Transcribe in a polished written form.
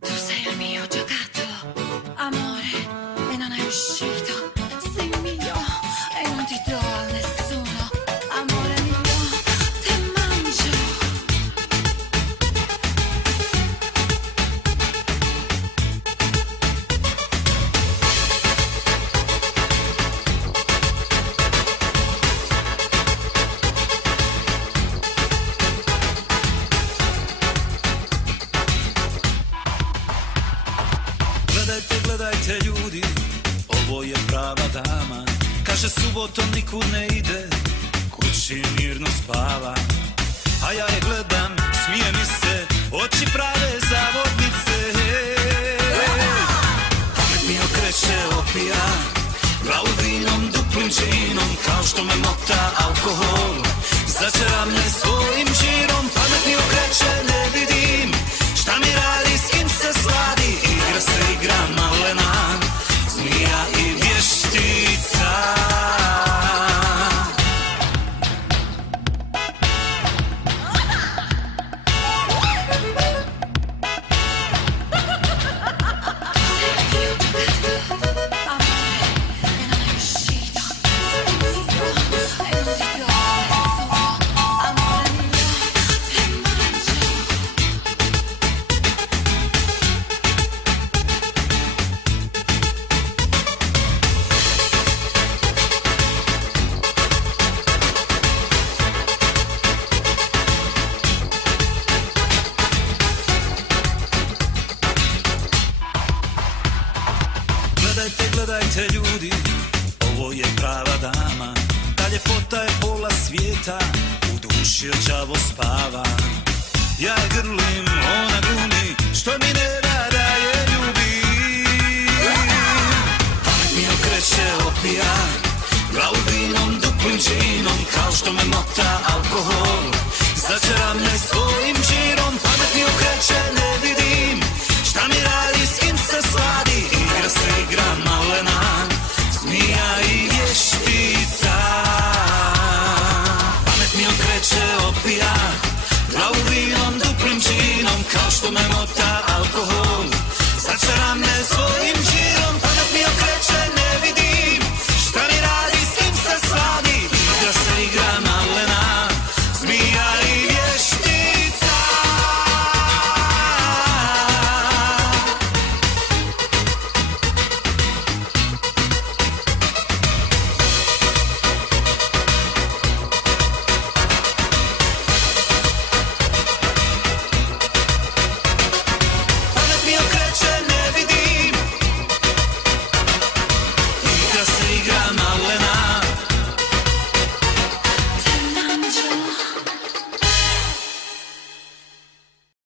Tu sei il mio giocattolo, amore, e non è uscito. Sei mio e non ti do a nessuno. Amore mio, te mangio. Gledajte ljudi, ovo je prava dama. Kaže subotom nikud ne ide, kući mirno spava. A ja je gledam, smije mi se, oči prave zavodnice. Pamet mi okreće, opija, glavu vinom, duplim džinom. Kao što me mota alkohol, začera me svojim žirom. Pamet mi okreće, ne vidim šta mi radi, s kim se sladi. Igra se igra malena, zmija i vještica. Gledajte ljudi, ovo je prava dama. Ta ljepota je pola svijeta, u duši đavo spava. Ja je grlim, ona glumi, što mi ne da da je ljubim. Pamet mi okreće, opija, glavu vinom, duplim džinom. Kao što me mota alkohol, začera me svojim žirom. Pamet mi okreće, ne vidim šta mi radi, s kim se sladi. Igra se igra malena, zmija i vještica. Pamet mi okreće, opija, glavu vinom, duplim džinom. Kao što me mota